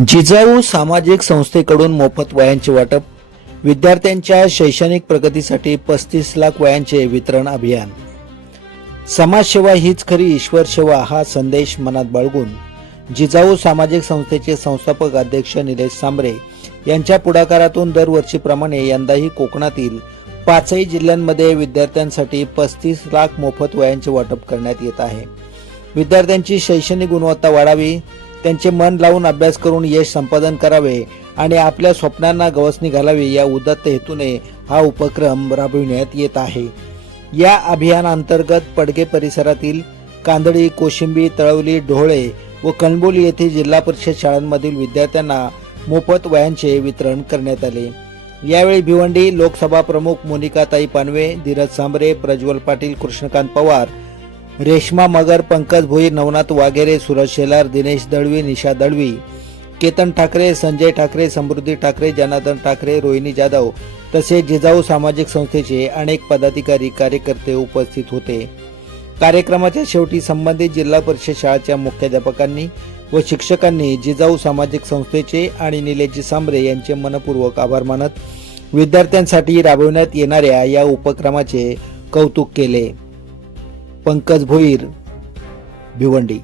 जिजाऊ सामाजिक संस्थेकडून मोफत वह्यांचे वाटप, विद्यार्थ्यांच्या शैक्षणिक प्रगतीसाठी 35 लाख वह्यांचे वितरण अभियान। समाजसेवा हीच खरी ईश्वर सेवा हा संदेश मनात बाळगून जिजाऊ सामाजिक संस्थेचे संस्थापक अध्यक्ष निलेश सांबरे यांच्या पुढाकारातून दरवर्षीप्रमाणे यंदाही कोकणातील 5ही जिल्ह्यांमध्ये विद्यार्थ्यांसाठी 35 लाख मोफत वह्यांचे वाटप करण्यात येत आहे। विद्यार्थ्यांची शैक्षणिक गुणवत्ता वाढावी, त्यांचे मन लावून अभ्यास करून यश संपादन करावे आणि आपल्या स्वप्नांना गवसणी घालावी या उदात्त हेतूने हा उपक्रम राबविण्यात येत आहे। या अभियानांतर्गत पडगे परिसरातील कांदळी, कोशिंबी, तळवली, ढोळे व कणबोली येथे जिल्हा परिषद शाळांमधील विद्यार्थ्यांना मोफत वह्यांचे वितरण करण्यात आले। यावेळी भिवंडी लोकसभा प्रमुख मोनिकाताई पानवे, धीरज सांबरे, प्रज्वल पाटील, कृष्णकांत पवार, रेश्मा मगर, पंकज भोईर, नवनाथ वाघेरे, सूरज शेलार, दिनेश दळवी, निशा दळवी, केतन ठाकरे, संजय ठाकरे, समृद्धी ठाकरे, जनार्दन ठाकरे, रोहिणी जाधव तसेच जिजाऊ सामाजिक संस्थेचे अनेक पदाधिकारी कार्यकर्ते उपस्थित होते। कार्यक्रमाच्या शेवटी संबंधित जिल्हा परिषद शाळेच्या मुख्याध्यापकांनी व शिक्षकांनी जिजाऊ सामाजिक संस्थेचे आणि निलेशजी सांबरे यांचे मनपूर्वक आभार मानत विद्यार्थ्यांसाठी राबविण्यात येणाऱ्या या उपक्रमाचे कौतुक केले। पंकज भोईर, भिवंडी।